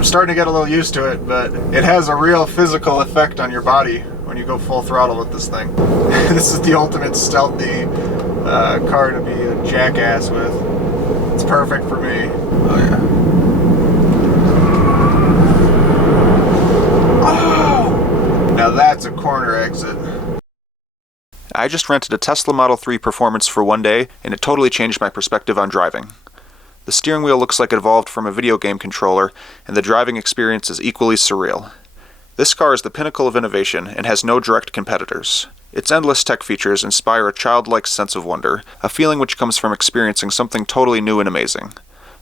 I'm starting to get a little used to it, but it has a real physical effect on your body when you go full throttle with this thing. This is the ultimate stealthy car to be a jackass with. It's perfect for me. Oh yeah. Oh! Now that's a corner exit. I just rented a Tesla Model 3 Performance for one day, and it totally changed my perspective on driving. The steering wheel looks like it evolved from a video game controller, and the driving experience is equally surreal. This car is the pinnacle of innovation and has no direct competitors. Its endless tech features inspire a childlike sense of wonder, a feeling which comes from experiencing something totally new and amazing.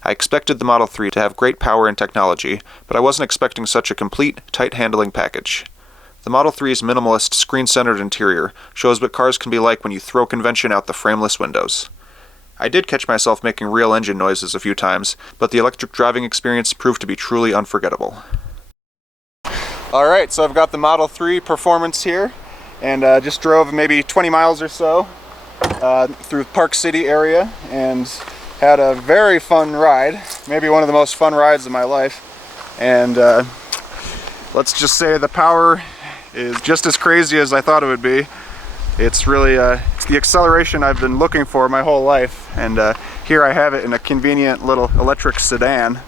I expected the Model 3 to have great power and technology, but I wasn't expecting such a complete, tight-handling package. The Model 3's minimalist, screen-centered interior shows what cars can be like when you throw convention out the frameless windows. I did catch myself making real engine noises a few times, but the electric driving experience proved to be truly unforgettable. Alright, so I've got the Model 3 Performance here, and just drove maybe 20 miles or so through Park City area, and had a very fun ride, maybe one of the most fun rides of my life. And let's just say the power is just as crazy as I thought it would be. It's really it's the acceleration I've been looking for my whole life, and here I have it in a convenient little electric sedan.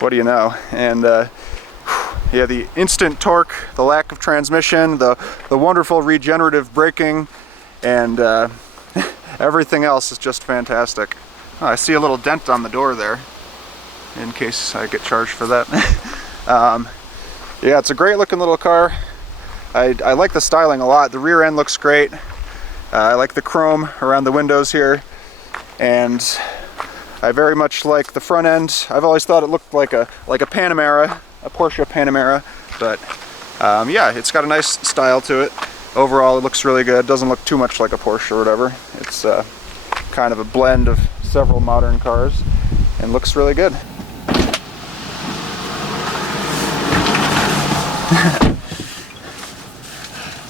What do you know? And yeah, the instant torque, the lack of transmission, the wonderful regenerative braking, and everything else is just fantastic. Oh, I see a little dent on the door there, in case I get charged for that. Yeah, it's a great looking little car. I like the styling a lot. The rear end looks great. I like the chrome around the windows here, and I very much like the front end. I've always thought it looked like a Panamera, a Porsche Panamera, but yeah, it's got a nice style to it. Overall, it looks really good. It doesn't look too much like a Porsche or whatever. It's kind of a blend of several modern cars, and looks really good.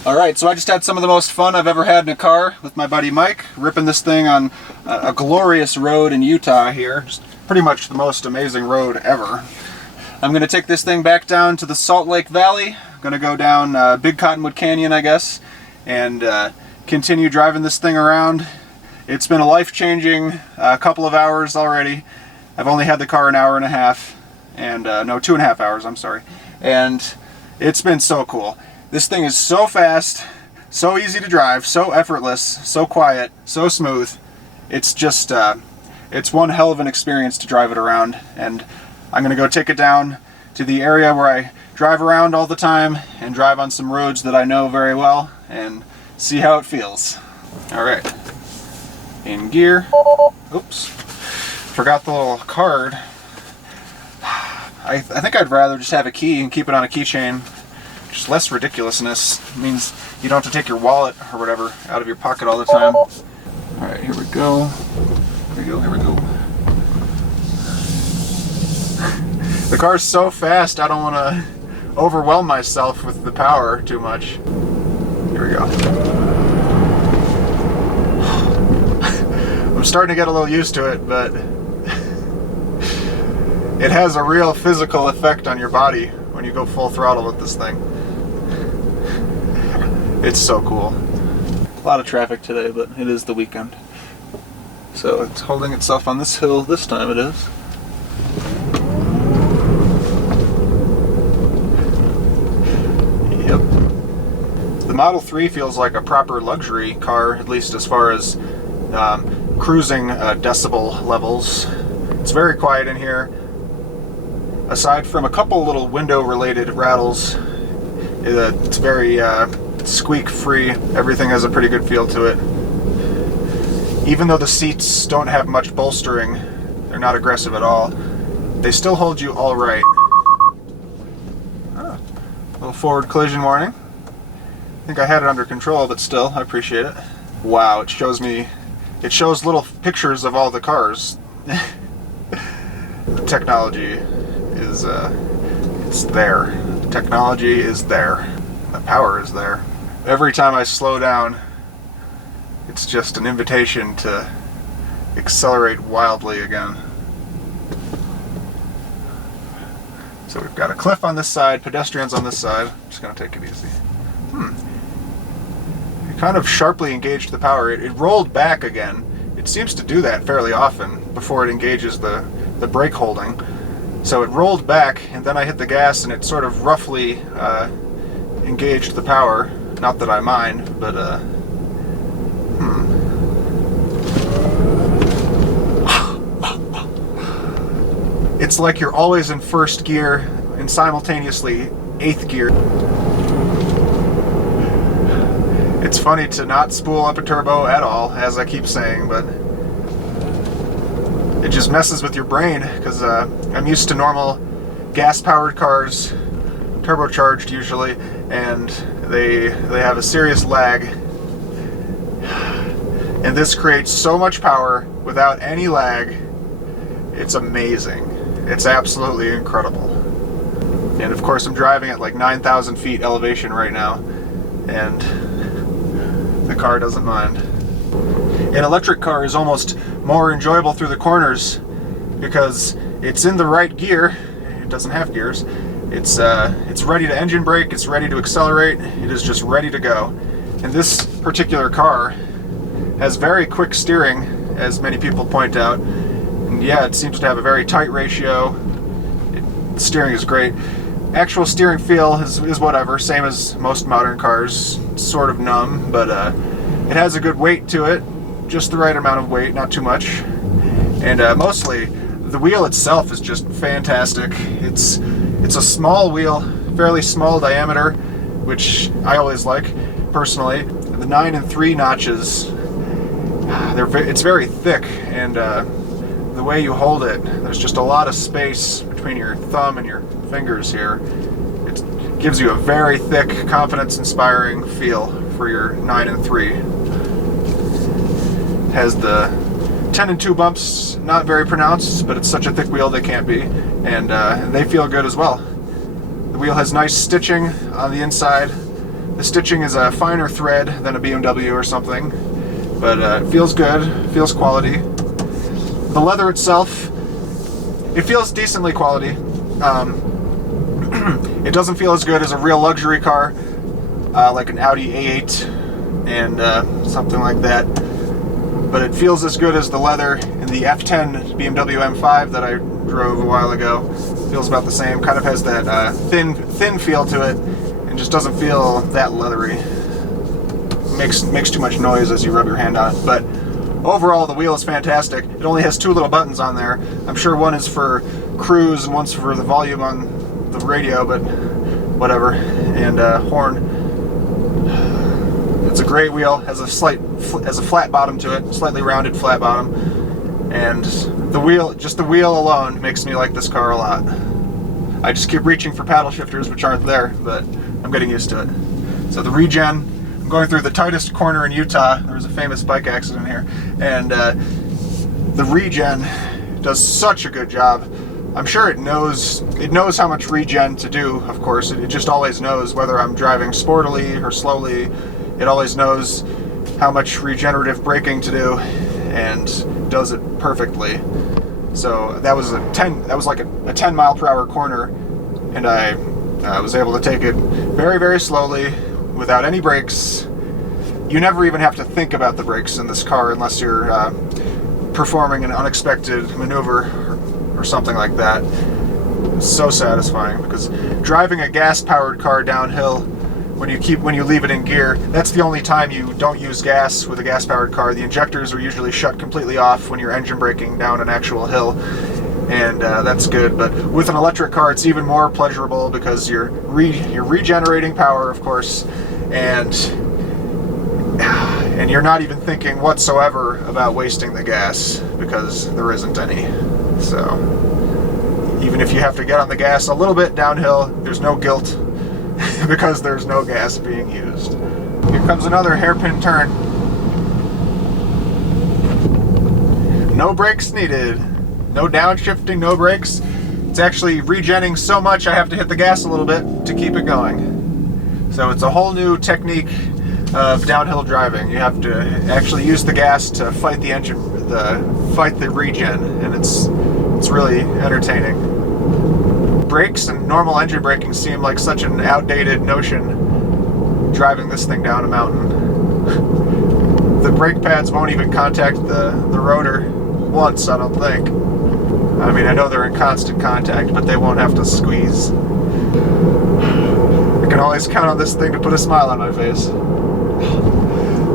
Alright, so I just had some of the most fun I've ever had in a car with my buddy Mike, ripping this thing on a glorious road in Utah here. Just pretty much the most amazing road ever. I'm going to take this thing back down to the Salt Lake Valley. I'm going to go down Big Cottonwood Canyon, I guess, and continue driving this thing around. It's been a life-changing couple of hours already. I've only had the car an hour and a half, and no, 2.5 hours, I'm sorry. And it's been so cool. This thing is so fast, so easy to drive, so effortless, so quiet, so smooth. It's just, it's one hell of an experience to drive it around. And I'm gonna go take it down to the area where I drive around all the time and drive on some roads that I know very well and see how it feels. All right, in gear. Oops, forgot the little card. I think I'd rather just have a key and keep it on a keychain. Just less ridiculousness. It means you don't have to take your wallet or whatever out of your pocket all the time. Alright, here we go. Here we go, here we go. The car's so fast, I don't want to overwhelm myself with the power too much. Here we go. I'm starting to get a little used to it, but it has a real physical effect on your body when you go full throttle with this thing. It's so cool. A lot of traffic today, but it is the weekend. So it's holding itself on this hill this time, it is. Yep. The Model 3 feels like a proper luxury car, at least as far as cruising decibel levels. It's very quiet in here. Aside from a couple little window-related rattles, it's very squeak-free. Everything has a pretty good feel to it. Even though the seats don't have much bolstering, they're not aggressive at all, they still hold you all right. Ah, little forward collision warning. I think I had it under control, but still, I appreciate it. Wow, it shows little pictures of all the cars. The technology is, it's there. The technology is there. The power is there. Every time I slow down, it's just an invitation to accelerate wildly again. So we've got a cliff on this side, pedestrians on this side. I'm just going to take it easy. It kind of sharply engaged the power. It rolled back again. It seems to do that fairly often before it engages the brake holding. So it rolled back, and then I hit the gas, and it sort of roughly engaged the power. Not that I mind, but It's like you're always in first gear and simultaneously 8th gear. It's funny to not spool up a turbo at all, as I keep saying, but it just messes with your brain, because I'm used to normal gas-powered cars, turbocharged usually, and they have a serious lag. And this creates so much power without any lag. It's amazing. It's absolutely incredible. And of course I'm driving at like 9,000 feet elevation right now, and the car doesn't mind. An electric car is almost more enjoyable through the corners because it's in the right gear. It doesn't have gears. It's ready to engine brake, it's ready to accelerate, it is just ready to go. And this particular car has very quick steering, as many people point out. And yeah, it seems to have a very tight ratio. The steering is great. Actual steering feel is whatever, same as most modern cars. It's sort of numb, but it has a good weight to it, just the right amount of weight, not too much. And mostly, the wheel itself is just fantastic. It's a small wheel, fairly small diameter, which I always like, personally. The 9 and 3 notches, it's very thick, and the way you hold it, there's just a lot of space between your thumb and your fingers here. It gives you a very thick, confidence-inspiring feel for your 9 and 3. It has the 10 and 2 bumps, not very pronounced, but it's such a thick wheel they can't be, and they feel good as well. The wheel has nice stitching on the inside. The stitching is a finer thread than a BMW or something, but it feels good, feels quality. The leather itself, it feels decently quality. It doesn't feel as good as a real luxury car, like an Audi A8 and something like that. But it feels as good as the leather in the F10 BMW M5 that I drove a while ago. Feels about the same. Kind of has that thin feel to it, and just doesn't feel that leathery. Makes too much noise as you rub your hand on it. But overall, the wheel is fantastic. It only has 2 little buttons on there. I'm sure one is for cruise and one's for the volume on the radio, but whatever. And horn. It's a great wheel. Has a flat bottom to it, slightly rounded flat bottom. And the wheel, just the wheel alone, makes me like this car a lot. I just keep reaching for paddle shifters, which aren't there, but I'm getting used to it. So the Regen. I'm going through the tightest corner in Utah. There was a famous bike accident here, and the Regen does such a good job. I'm sure it knows how much Regen to do. Of course, it just always knows whether I'm driving sportily or slowly. It always knows how much regenerative braking to do, and does it perfectly. So that was like a 10 mile per hour corner, and I was able to take it very, very slowly, without any brakes. You never even have to think about the brakes in this car unless you're performing an unexpected maneuver or something like that. It's so satisfying, because driving a gas-powered car downhill, when you leave it in gear, that's the only time you don't use gas with a gas-powered car. The injectors are usually shut completely off when you're engine braking down an actual hill, and that's good. But with an electric car, it's even more pleasurable, because you're regenerating power, of course, and you're not even thinking whatsoever about wasting the gas, because there isn't any. So even if you have to get on the gas a little bit downhill, there's no guilt, because there's no gas being used. Here comes another hairpin turn. No brakes needed. No downshifting, no brakes. It's actually regenning so much I have to hit the gas a little bit to keep it going. So it's a whole new technique of downhill driving. You have to actually use the gas to fight the fight the regen, and it's really entertaining. brakes and normal engine braking seem like such an outdated notion driving this thing down a mountain. The brake pads won't even contact the rotor once, I don't think. I mean, I know they're in constant contact, but they won't have to squeeze. I can always count on this thing to put a smile on my face.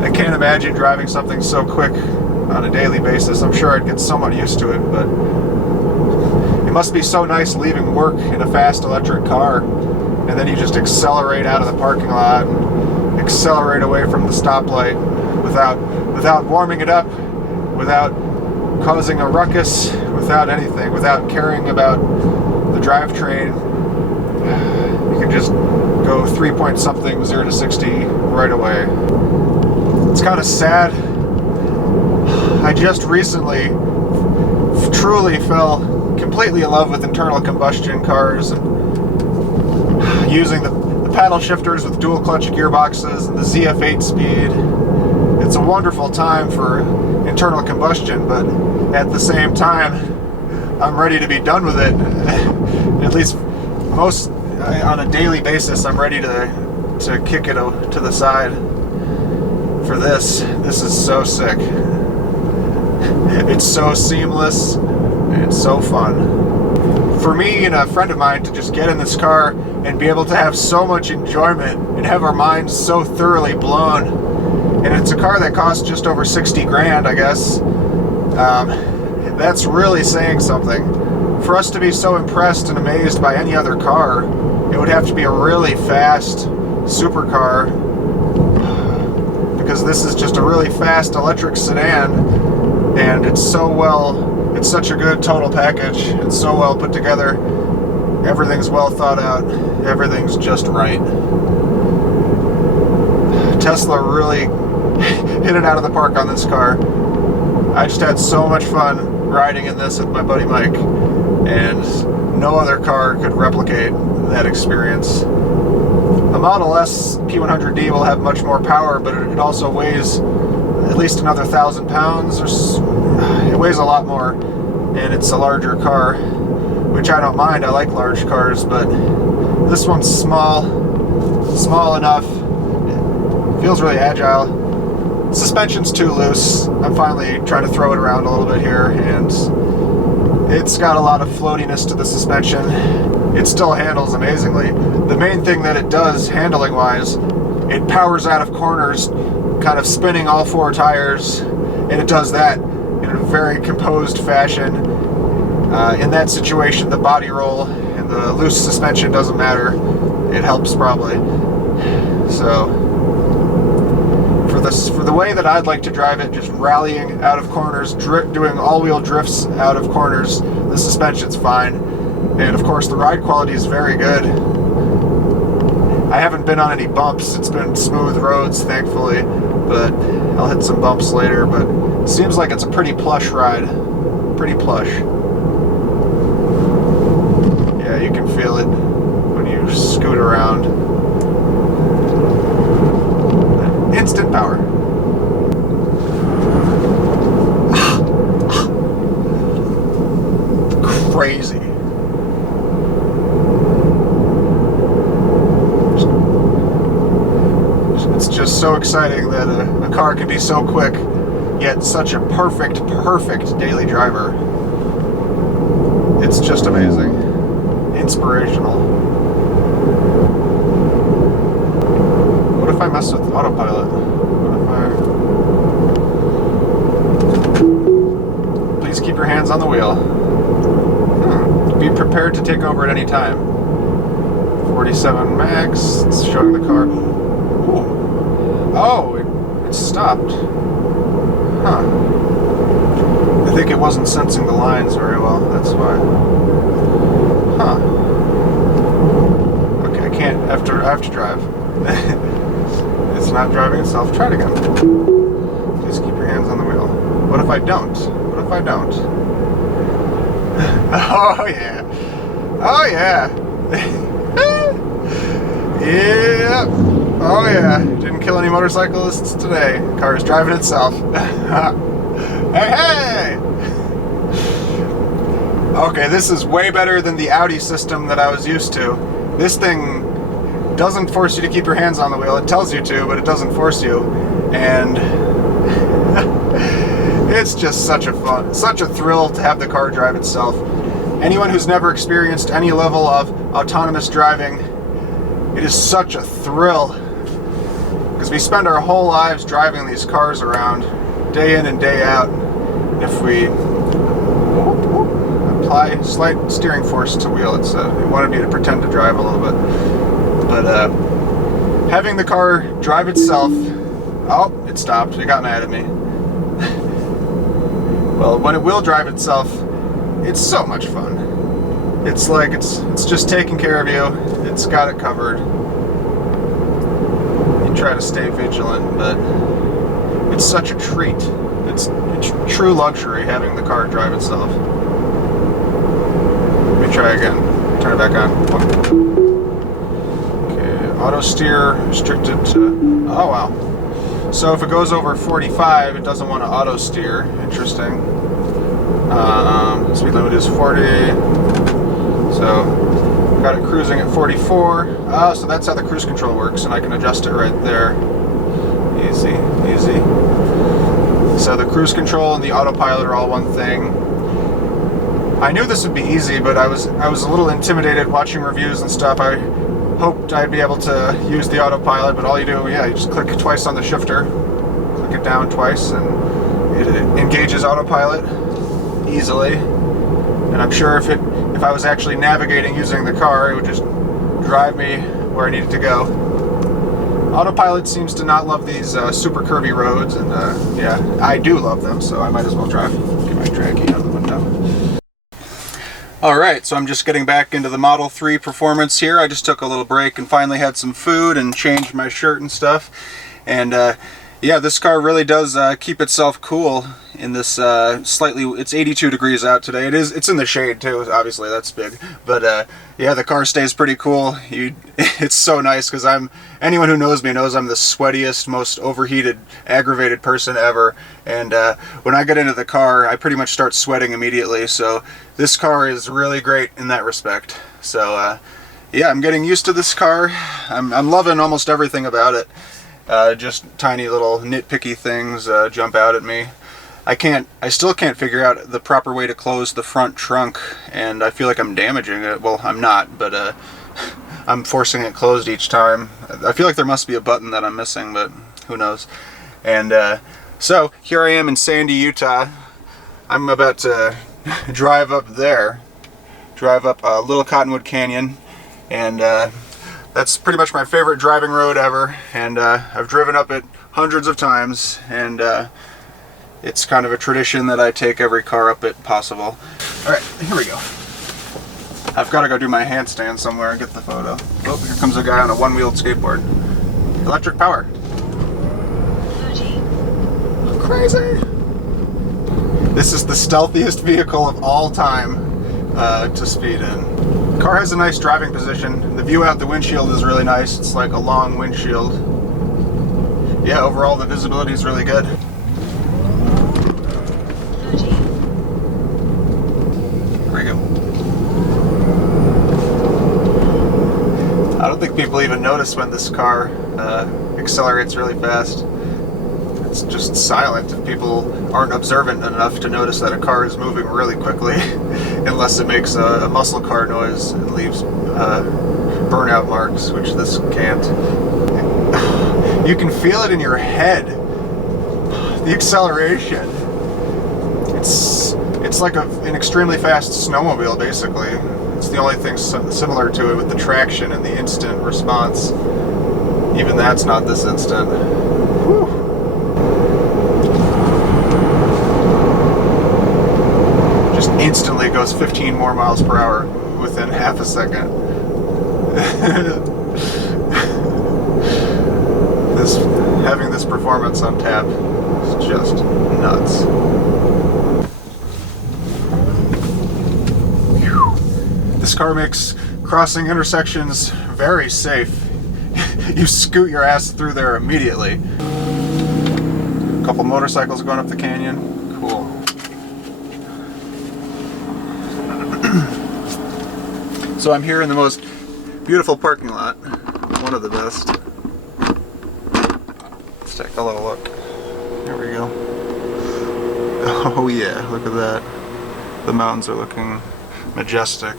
I can't imagine driving something so quick on a daily basis. I'm sure I'd get somewhat used to it, but it must be so nice leaving work in a fast electric car, and then you just accelerate out of the parking lot and accelerate away from the stoplight without warming it up, without causing a ruckus, without anything, without caring about the drivetrain. You can just go 3 point something, 0 to 60 right away. It's kind of sad. I just recently truly fell completely in love with internal combustion cars, and using the paddle shifters with dual clutch gearboxes and the ZF8 speed. It's a wonderful time for internal combustion, but at the same time, I'm ready to be done with it. At least on a daily basis, I'm ready to kick it to the side. For this is so sick. It's so seamless, and it's so fun. For me and a friend of mine to just get in this car and be able to have so much enjoyment and have our minds so thoroughly blown. And it's a car that costs just over 60 grand, I guess. That's really saying something. For us to be so impressed and amazed by any other car, it would have to be a really fast supercar, because this is just a really fast electric sedan, and it's such a good total package. It's so well put together. Everything's well thought out. Everything's just right. Tesla really hit it out of the park on this car. I just had so much fun riding in this with my buddy Mike, and no other car could replicate that experience. The Model S P100D will have much more power, but it also weighs at least another 1,000 pounds. It weighs a lot more, and it's a larger car, which I don't mind. I like large cars, but this one's small enough. It feels really agile. Suspension's too loose. I'm finally trying to throw it around a little bit here, and it's got a lot of floatiness to the suspension. It still handles amazingly. The main thing that it does, handling-wise, it powers out of corners, kind of spinning all 4 tires, and it does that in a very composed fashion. In that situation, the body roll and the loose suspension doesn't matter. It helps probably. So, for the way that I'd like to drive it, just rallying out of corners, doing all-wheel drifts out of corners, the suspension's fine. And of course, the ride quality is very good. I haven't been on any bumps. It's been smooth roads, thankfully, but I'll hit some bumps later. But it seems like it's a pretty plush ride. Pretty plush. Yeah, you can feel it when you scoot around. Instant power. Crazy. It's just so exciting that a car can be so quick, yet such a perfect daily driver. It's just amazing. Inspirational. What if I mess with Autopilot? Please keep your hands on the wheel. Be prepared to take over at any time. 47 max. It's showing the car. Ooh. Oh, it stopped. Huh. I think it wasn't sensing the lines very well. That's why. Huh. Okay, I can't. I have to drive. It's not driving itself. Try it again. Please keep your hands on the wheel. What if I don't? What if I don't? Oh yeah. Oh yeah. Yeah. Oh yeah. Didn't kill any motorcyclists today. Car is driving itself. Hey, hey! Okay, this is way better than the Audi system that I was used to. This thing doesn't force you to keep your hands on the wheel. It tells you to, but it doesn't force you. And it's just such a thrill to have the car drive itself. Anyone who's never experienced any level of autonomous driving, it is such a thrill. Because we spend our whole lives driving these cars around, day in and day out. If we apply slight steering force to wheel, it wanted me to pretend to drive a little bit. But having the car drive itself, oh, it stopped, it got mad at me. Well, when it will drive itself, it's so much fun. It's like it's just taking care of you. It's got it covered. You try to stay vigilant, but it's such a treat. It's true luxury having the car drive itself. Let me try again. Turn it back on. Okay, auto steer restricted to, oh wow. So if it goes over 45, it doesn't want to auto steer. Interesting. Speed limit is 40. So got it cruising at 44. Oh, so that's how the cruise control works, and I can adjust it right there. Easy, easy. So the cruise control and the autopilot are all one thing. I knew this would be easy, but I was a little intimidated watching reviews and stuff. I hoped I'd be able to use the autopilot, but all you do, you just click twice on the shifter, click it down twice, and it engages autopilot easily. And I'm sure if I was actually navigating using the car, it would just drive me where I needed to go. Autopilot seems to not love these super curvy roads, and yeah, I do love them, so I might as well drive. Get my drag key out of the window. Alright, so I'm just getting back into the Model 3 performance here. I just took a little break and finally had some food and changed my shirt and stuff. And yeah, this car really does keep itself cool in this it's 82 degrees out today. It's in the shade too, obviously, that's big. But yeah, the car stays pretty cool. It's so nice because anyone who knows me knows I'm the sweatiest, most overheated, aggravated person ever. And when I get into the car, I pretty much start sweating immediately. So this car is really great in that respect. So yeah, I'm getting used to this car. I'm loving almost everything about it. Just tiny little nitpicky things jump out at me. I still can't figure out the proper way to close the front trunk, and I feel like I'm damaging it. Well, I'm not, but I'm forcing it closed each time. I feel like there must be a button that I'm missing, but who knows. And so here I am in Sandy, Utah. I'm about to drive up Little Cottonwood Canyon, and that's pretty much my favorite driving road ever, and I've driven up it hundreds of times, and it's kind of a tradition that I take every car up it possible. Alright, here we go. I've got to go do my handstand somewhere and get the photo. Oh, here comes a guy on a one-wheeled skateboard. Electric power. Crazy! This is the stealthiest vehicle of all time to speed in. The car has a nice driving position. The view out the windshield is really nice. It's like a long windshield. Yeah, overall the visibility is really good. There we go. I don't think people even notice when this car accelerates really fast. It's just silent, and people aren't observant enough to notice that a car is moving really quickly unless it makes a muscle car noise and leaves burnout marks, which this can't. You can feel it in your head. The acceleration. It's like an extremely fast snowmobile, basically. It's the only thing similar to it with the traction and the instant response. Even that's not this instant. Whew. Just instantly goes 15 more miles per hour within half a second. Having this performance on tap is just nuts. This car makes crossing intersections very safe. You scoot your ass through there immediately. A couple motorcycles going up the canyon. Cool. So I'm here in the most beautiful parking lot, one of the best. Let's take a little look. Here we go. Oh yeah, look at that. The mountains are looking majestic.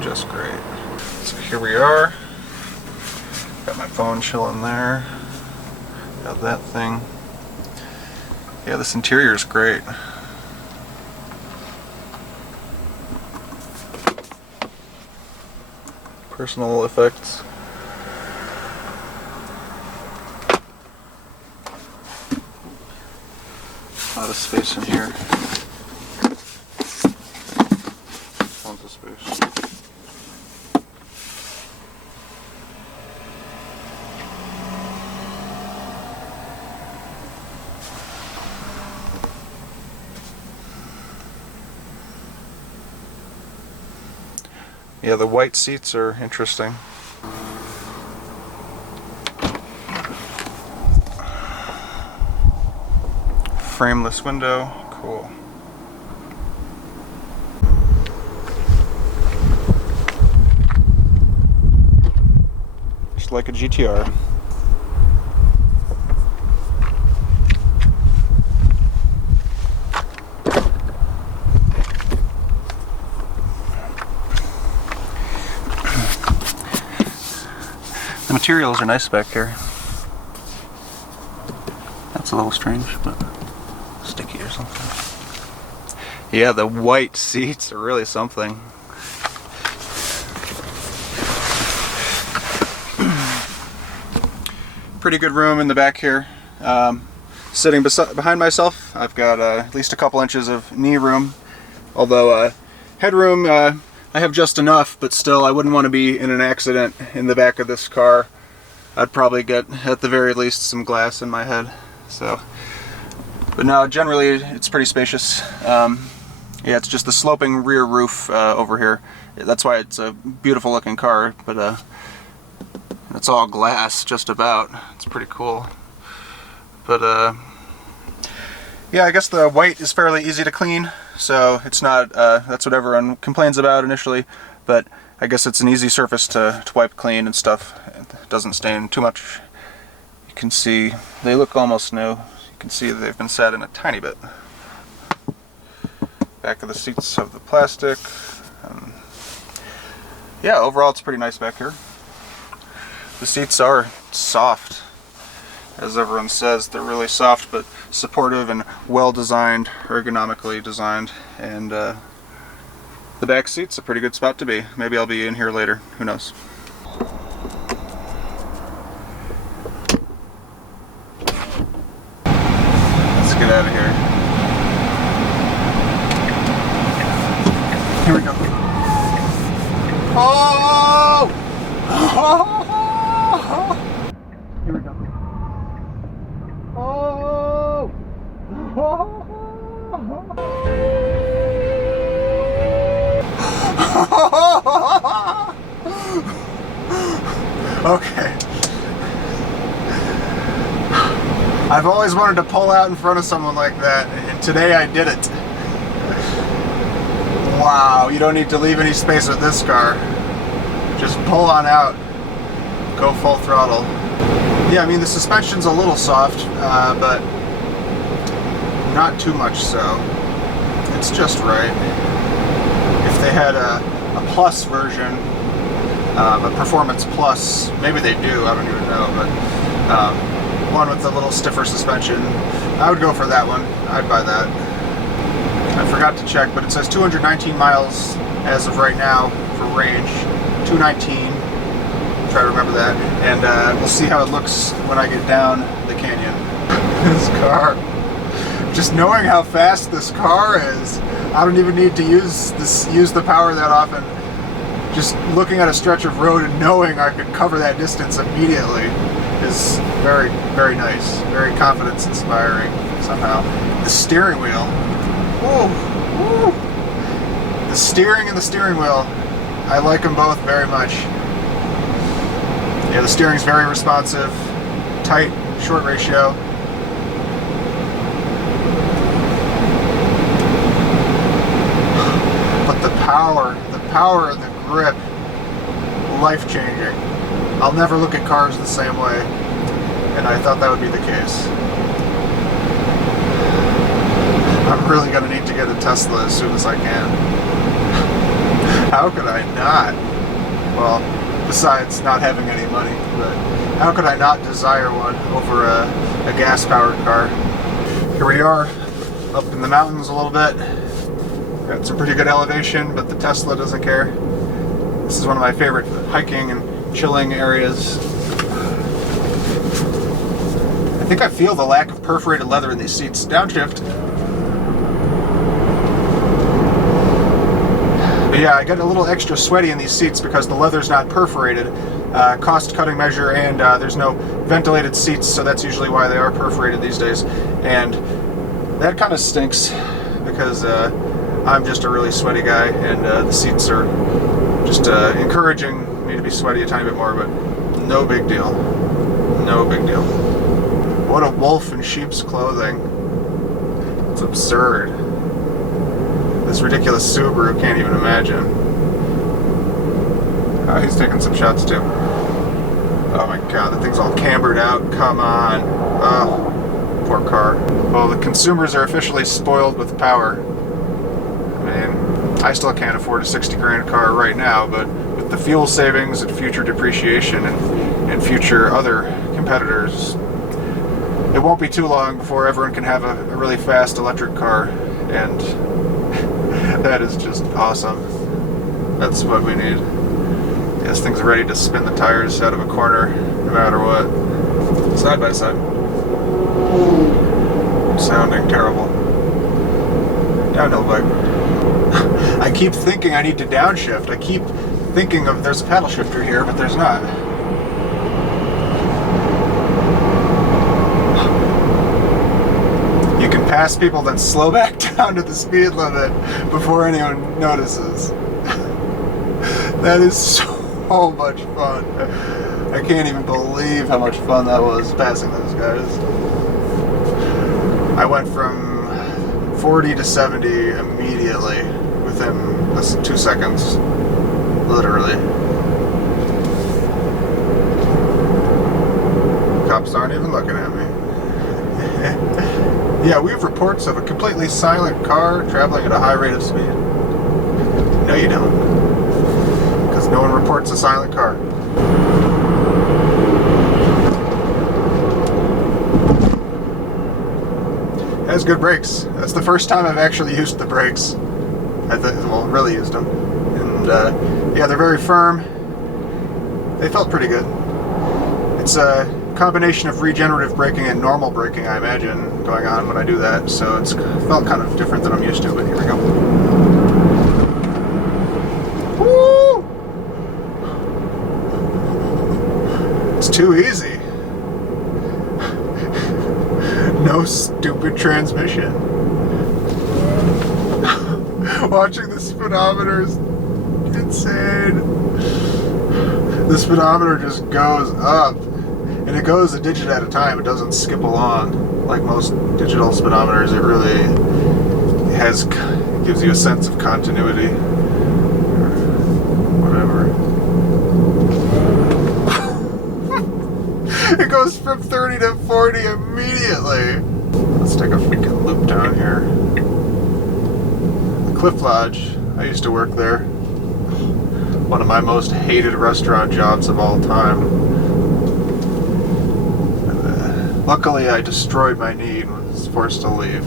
Just great. So here we are. Got my phone chilling there. Got that thing. Yeah, this interior is great. Personal effects. A lot of space in here. Tons of space. Yeah, the white seats are interesting. Frameless window, cool. Just like a GTR. The materials are nice back here. That's a little strange, but sticky or something. Yeah, the white seats are really something. Pretty good room in the back here. Sitting behind myself, I've got at least a couple inches of knee room. Although headroom, I have just enough, but still I wouldn't want to be in an accident in the back of this car. I'd probably get, at the very least, some glass in my head. So, but no, generally it's pretty spacious. Yeah, it's just the sloping rear roof over here. That's why it's a beautiful looking car, but it's all glass, just about. It's pretty cool. But yeah, I guess the white is fairly easy to clean, so it's not, that's what everyone complains about initially, but I guess it's an easy surface to wipe clean and stuff. It doesn't stain too much. You can see they look almost new. You can see they've been sat in a tiny bit. Back of the seats have the plastic. Yeah, overall it's pretty nice back here. The seats are soft. As everyone says, they're really soft but supportive and well designed, ergonomically designed, and the back seat's a pretty good spot to be. Maybe I'll be in here later, who knows. Let's get out of here. Here we go. Oh! Here we go. Oh! Okay. I've always wanted to pull out in front of someone like that, and today I did it. Wow, you don't need to leave any space with this car. Just pull on out. Go full throttle. Yeah, I mean the suspension's a little soft, but not too much so. It's just right. If they had a plus version, a Performance Plus, maybe they do, I don't even know, but one with a little stiffer suspension, I would go for that one. I'd buy that. I forgot to check, but it says 219 miles as of right now for range. 219. Try to remember that, and we'll see how it looks when I get down the canyon. This car, just knowing how fast this car is, I don't even need to use the power that often. Just looking at a stretch of road and knowing I could cover that distance immediately is very, very nice, very confidence-inspiring somehow. The steering wheel, whoa, whoa. The steering and the steering wheel, I like them both very much. Yeah, the steering's very responsive, tight, short ratio. power and the grip, life-changing. I'll never look at cars the same way, and I thought that would be the case. I'm really going to need to get a Tesla as soon as I can. How could I not? Well, besides not having any money, but how could I not desire one over a gas-powered car? Here we are, up in the mountains a little bit. Got some pretty good elevation, but the Tesla doesn't care. This is one of my favorite hiking and chilling areas. I think I feel the lack of perforated leather in these seats. Downshift. But yeah, I get a little extra sweaty in these seats because the leather's not perforated. Cost-cutting measure, and there's no ventilated seats, so that's usually why they are perforated these days. And that kind of stinks because I'm just a really sweaty guy, and the seats are just encouraging me to be sweaty a tiny bit more, but no big deal. No big deal. What a wolf in sheep's clothing. It's absurd. This ridiculous Subaru can't even imagine. Oh, he's taking some shots too. Oh my god, the thing's all cambered out. Come on. Oh, poor car. Well, the consumers are officially spoiled with power. I mean, I still can't afford a 60 grand car right now, but with the fuel savings and future depreciation and future other competitors, it won't be too long before everyone can have a really fast electric car, and that is just awesome. That's what we need. This thing's ready to spin the tires out of a corner, no matter what. Side by side. Sounding terrible. Downhill bike. I keep thinking I need to downshift. I keep thinking of there's a paddle shifter here, but there's not. You can pass people, then slow back down to the speed limit before anyone notices. That is so much fun. I can't even believe how much fun that was passing those guys. I went from 40 to 70 immediately within 2 seconds. Literally. Cops aren't even looking at me. Yeah, we have reports of a completely silent car traveling at a high rate of speed. No, you don't. Because no one reports a silent car. It has good brakes. That's the first time I've actually used the brakes. Well, really used them. And yeah, they're very firm. They felt pretty good. It's a combination of regenerative braking and normal braking, I imagine, going on when I do that. So it's felt kind of different than I'm used to, but here we go. Woo! It's too easy. No stupid transmission. Watching the speedometer is insane. The speedometer just goes up, and it goes a digit at a time. It doesn't skip along like most digital speedometers. It really gives you a sense of continuity. Whatever. It goes from 30 to 40 immediately. Let's take a freaking loop down here. The Cliff Lodge. I used to work there. One of my most hated restaurant jobs of all time. Luckily, I destroyed my knee and was forced to leave.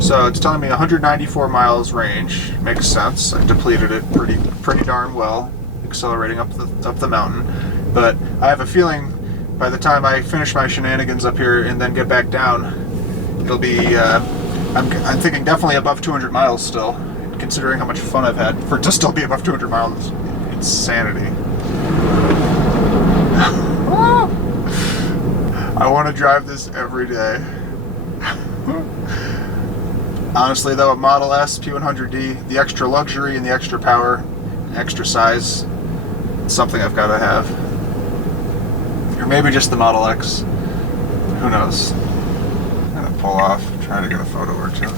So it's telling me 194 miles range. Makes sense. I depleted it pretty darn well, accelerating up the mountain. But I have a feeling by the time I finish my shenanigans up here and then get back down, it'll be, I'm thinking definitely above 200 miles still, considering how much fun I've had. For it to still be above 200 miles, insanity. I want to drive this every day. Honestly though, a Model S P100D, the extra luxury and the extra power, extra size, it's something I've got to have. Or maybe just the Model X. Who knows? I'm gonna pull off, try to get a photo or two.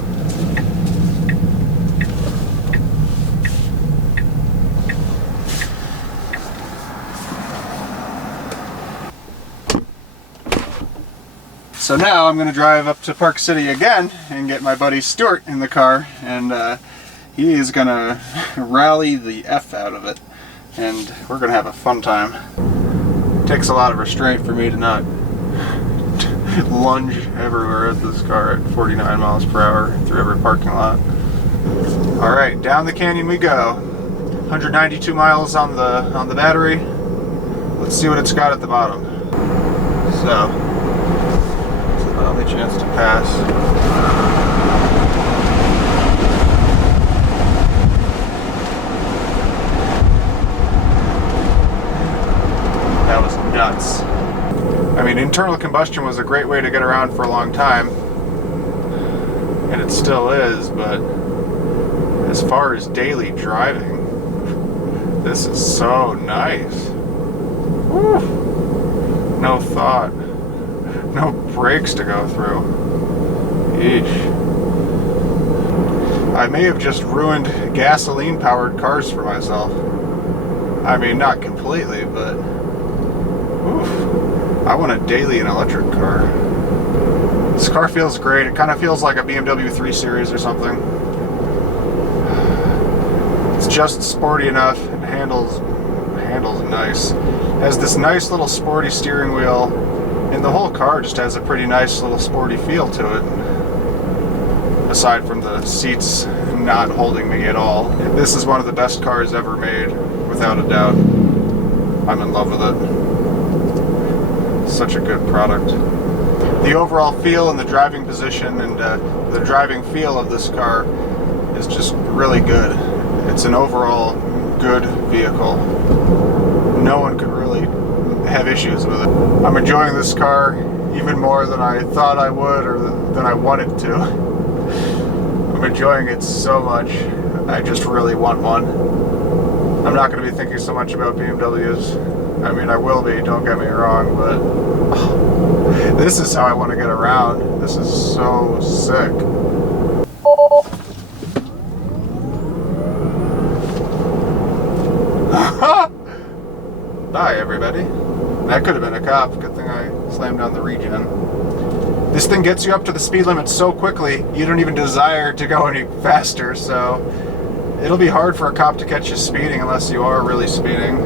So now I'm going to drive up to Park City again and get my buddy Stuart in the car, and he is going to rally the F out of it, and we're going to have a fun time. It takes a lot of restraint for me to not lunge everywhere with this car at 49 miles per hour through every parking lot. Alright, down the canyon we go. 192 miles on the battery. Let's see what it's got at the bottom. So, this is my only chance to pass. That was nuts. I mean, internal combustion was a great way to get around for a long time, and it still is, but as far as daily driving, this is so nice. Woo. No thought. No brakes to go through. Eesh. I may have just ruined gasoline-powered cars for myself. I mean, not completely, but oof. I want a daily and electric car. This car feels great. It kind of feels like a BMW 3 Series or something. It's just sporty enough and handles nice. It has this nice little sporty steering wheel, and the whole car just has a pretty nice little sporty feel to it. Aside from the seats not holding me at all. This is one of the best cars ever made, without a doubt. I'm in love with it. Such a good product. The overall feel and the driving position and the driving feel of this car is just really good. It's an overall good vehicle. No one could really have issues with it. I'm enjoying this car even more than I thought I would or than I wanted to. I'm enjoying it so much. I just really want one. I'm not going to be thinking so much about BMWs. I mean, I will be, don't get me wrong, but this is how I want to get around. This is so sick. Bye, everybody. That could have been a cop. Good thing I slammed down the Regen. This thing gets you up to the speed limit so quickly, you don't even desire to go any faster, so it'll be hard for a cop to catch you speeding unless you are really speeding.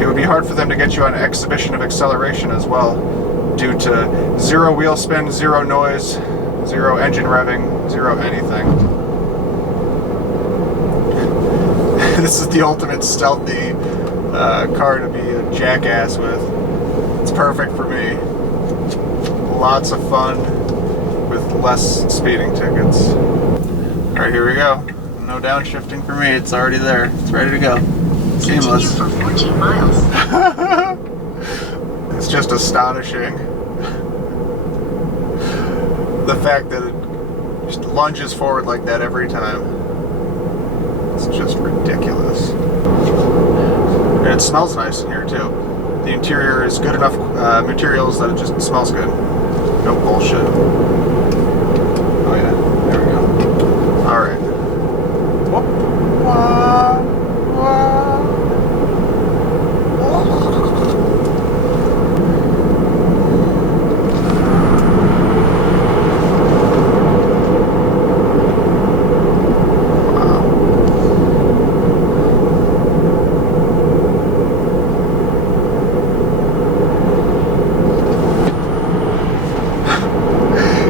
It would be hard for them to get you on exhibition of acceleration as well, due to zero wheel spin, zero noise, zero engine revving, zero anything. This is the ultimate stealthy car to be a jackass with. It's perfect for me. Lots of fun with less speeding tickets. Alright, here we go. No downshifting for me, it's already there. It's ready to go. Seamless. For 14 miles. It's just astonishing. The fact that it just lunges forward like that every time. It's just ridiculous. And it smells nice in here too. The interior is good enough materials that it just smells good. No bullshit. Oh yeah, there we go. Alright.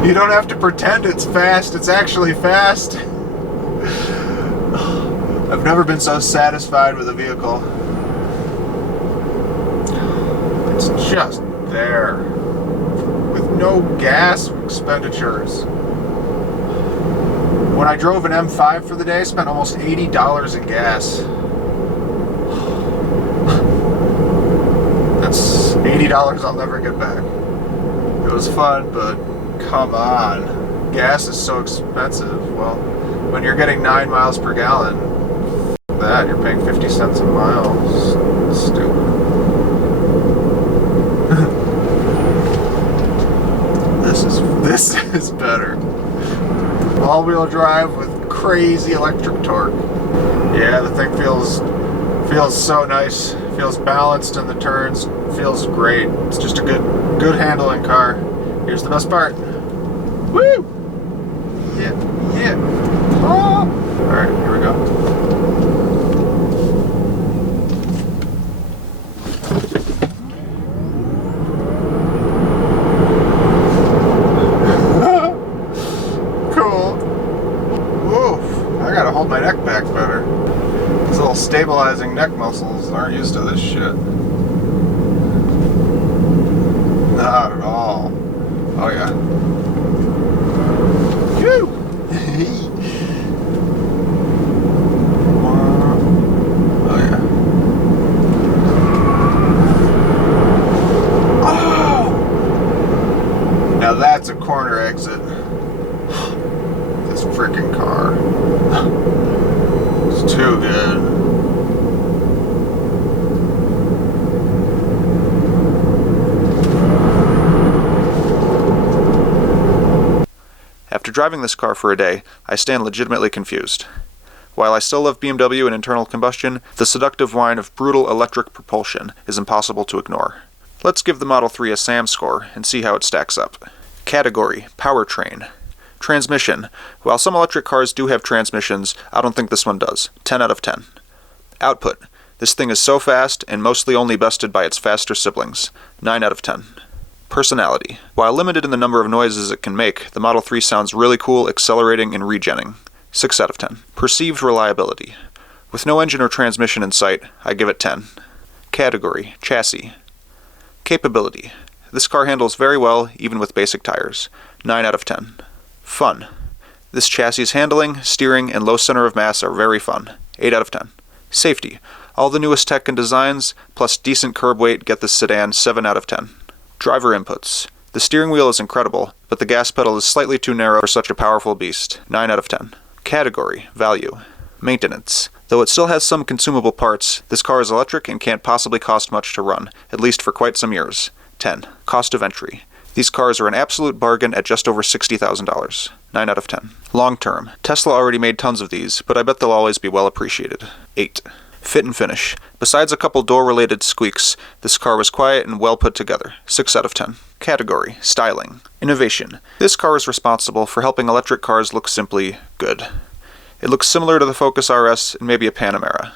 You don't have to pretend it's fast, it's actually fast. I've never been so satisfied with a vehicle. It's just there, with no gas expenditures. When I drove an M5 for the day, I spent almost $80 in gas. That's $80 I'll never get back. It was fun, but come on. Gas is so expensive. Well, when you're getting 9 miles per gallon, that you're paying 50 cents a mile. Stupid. This is better. All-wheel drive with crazy electric torque. Yeah, the thing feels so nice. feels balanced in the turns, feels great. It's just a good handling car. Here's the best part. Woo! Yeah, yeah. Oh! Alright, here we go. Cool. Oof, I gotta hold my neck back better. These little stabilizing neck muscles aren't used to this shit. Not at all. Oh yeah. Woo! Oh yeah. Oh! Now that's a corner exit. This freaking car. It's too good. After driving this car for a day, I stand legitimately confused. While I still love BMW and internal combustion, the seductive whine of brutal electric propulsion is impossible to ignore. Let's give the Model 3 a SAM score and see how it stacks up. Category: Powertrain. Transmission. While some electric cars do have transmissions, I don't think this one does. 10 out of 10. Output. This thing is so fast and mostly only bested by its faster siblings. 9 out of 10. Personality. While limited in the number of noises it can make, the Model 3 sounds really cool, accelerating and regenning. 6 out of 10. Perceived reliability. With no engine or transmission in sight, I give it 10. Category: Chassis. Capability. This car handles very well, even with basic tires. 9 out of 10. Fun. This chassis' handling, steering, and low center of mass are very fun. 8 out of 10. Safety. All the newest tech and designs, plus decent curb weight, get this sedan 7 out of 10. Driver inputs. The steering wheel is incredible, but the gas pedal is slightly too narrow for such a powerful beast. 9 out of 10. Category: Value. Maintenance. Though it still has some consumable parts, this car is electric and can't possibly cost much to run, at least for quite some years. 10. Cost of entry. These cars are an absolute bargain at just over $60,000. 9 out of 10. Long term. Tesla already made tons of these, but I bet they'll always be well appreciated. 8. Fit and finish. Besides a couple door-related squeaks, this car was quiet and well put together. 6 out of 10. Category: Styling. Innovation. This car is responsible for helping electric cars look simply good. It looks similar to the Focus RS and maybe a Panamera.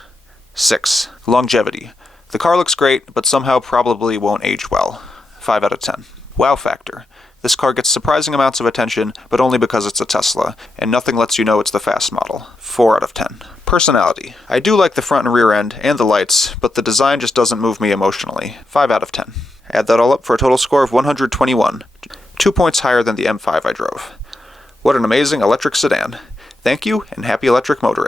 6. Longevity. The car looks great, but somehow probably won't age well. 5 out of 10. Wow factor. This car gets surprising amounts of attention, but only because it's a Tesla, and nothing lets you know it's the fast model. 4 out of 10. Personality. I do like the front and rear end, and the lights, but the design just doesn't move me emotionally. 5 out of 10. Add that all up for a total score of 121. 2 points higher than the M5 I drove. What an amazing electric sedan. Thank you, and happy electric motoring.